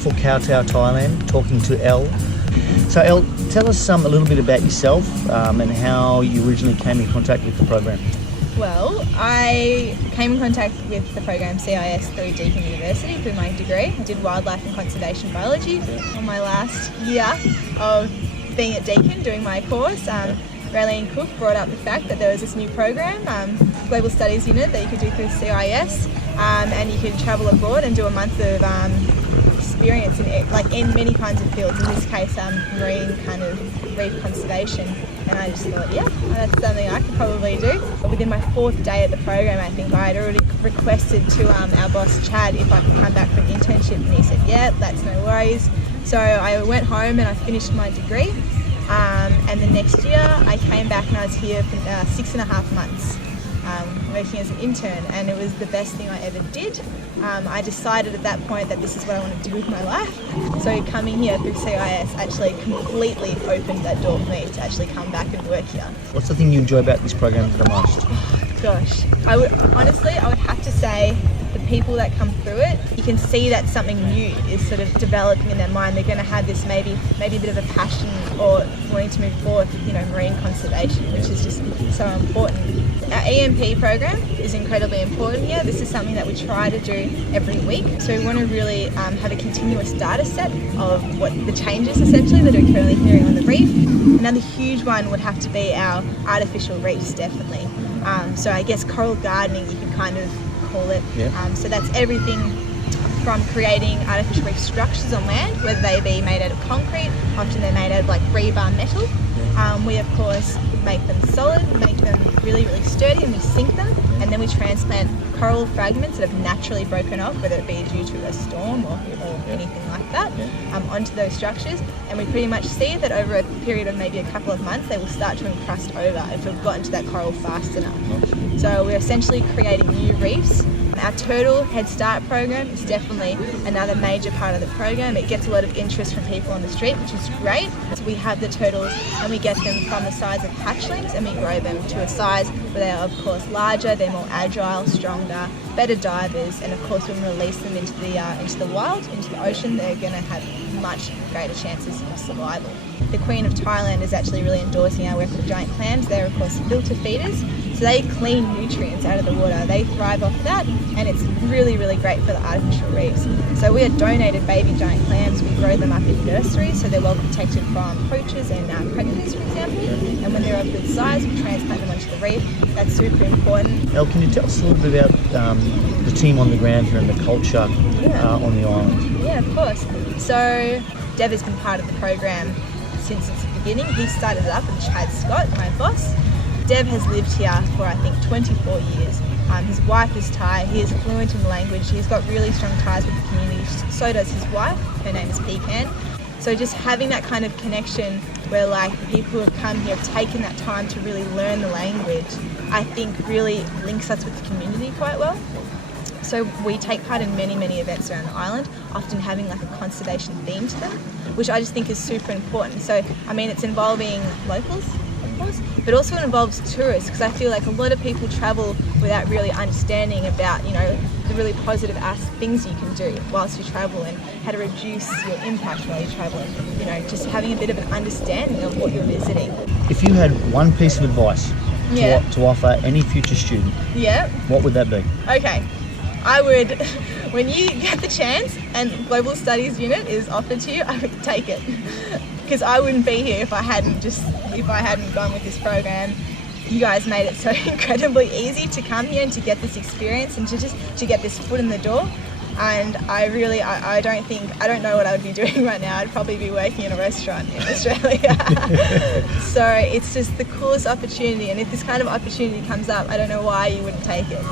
beautiful Koh Tao, Thailand, talking to Elle. So Elle, tell us a little bit about yourself and how you originally came in contact with the program. Well, I came in contact with the program CIS through Deakin University through my degree. I did wildlife and conservation biology on my last year of being at Deakin doing my course. Raylene Cook brought up the fact that there was this new program, Global Studies Unit, that you could do through CIS, and you could travel abroad and do a month of experience in many kinds of fields. In this case, marine kind of reef conservation. And I just thought, yeah, that's something I could probably do. But within my 4th day of the program, I think I had already requested to our boss Chad if I could come back for an internship, and he said, yeah, that's no worries. So I went home and I finished my degree. And the next year I came back and I was here for 6.5 months working as an intern, and it was the best thing I ever did. I decided at that point that this is what I want to do with my life. So coming here through CIS actually completely opened that door for me to actually come back and work here. What's the thing you enjoy about this program the most? Gosh, I would have to say the people that come through it, you can see that something new is sort of developing in their mind. They're going to have this maybe a bit of a passion or wanting to move forward with, marine conservation, which is just so important. Our EMP program is incredibly important here. This is something that we try to do every week. So we want to really have a continuous data set of what the changes essentially that are currently occurring on the reef. Another huge one would have to be our artificial reefs, definitely. So I guess coral gardening, you could kind of call it. Yeah. So that's everything from creating artificial reef structures on land, whether they be made out of concrete, often they're made out of like rebar metal. We of course make them solid, make them really, really sturdy, and we sink them, and then we transplant coral fragments that have naturally broken off, whether it be due to a storm or anything like that, onto those structures, and we pretty much see that over a period of maybe a couple of months they will start to encrust over if we've gotten to that coral fast enough. So we're essentially creating new reefs. Our Turtle Head Start program is definitely another major part of the program. It gets a lot of interest from people on the street, which is great. So we have the turtles and we get them from the size of hatchlings and we grow them to a size where they are of course larger, they're more agile, stronger, better divers, and of course when we release them into the wild, into the ocean, they're going to have much greater chances of survival. The Queen of Thailand is actually really endorsing our work with giant clams. They're of course filter feeders, so they clean nutrients out of the water. They thrive off that, and it's really, really great for the artificial reefs. So we are donated baby giant clams. We grow them up in nurseries, so they're well protected from poachers and predators, for example. And when they're of good size, we transplant them onto the reef. That's super important. Elle, can you tell us a little bit about the team on the ground here and the culture on the island? Yeah, of course. So Dev has been part of the program since its beginning. He started it up with Chad Scott, my boss. Dev has lived here for I think 24 years. His wife is Thai, he is fluent in the language, he's got really strong ties with the community, so does his wife, her name is Pecan. So just having that kind of connection where like the people who have come here have taken that time to really learn the language, I think really links us with the community quite well. So we take part in many, many events around the island, often having like a conservation theme to them, which I just think is super important. So, I mean, it's involving locals, of course, but also it involves tourists, because I feel like a lot of people travel without really understanding about, the really positive things you can do whilst you travel and how to reduce your impact while you're traveling. Just having a bit of an understanding of what you're visiting. If you had one piece of advice to offer any future student, what would that be? Okay. I would, when you get the chance and Global Studies Unit is offered to you, I would take it. Because I wouldn't be here if I hadn't gone with this program. You guys made it so incredibly easy to come here and to get this experience and to get this foot in the door. And I don't know what I would be doing right now. I'd probably be working in a restaurant in Australia. So it's just the coolest opportunity, and if this kind of opportunity comes up, I don't know why you wouldn't take it.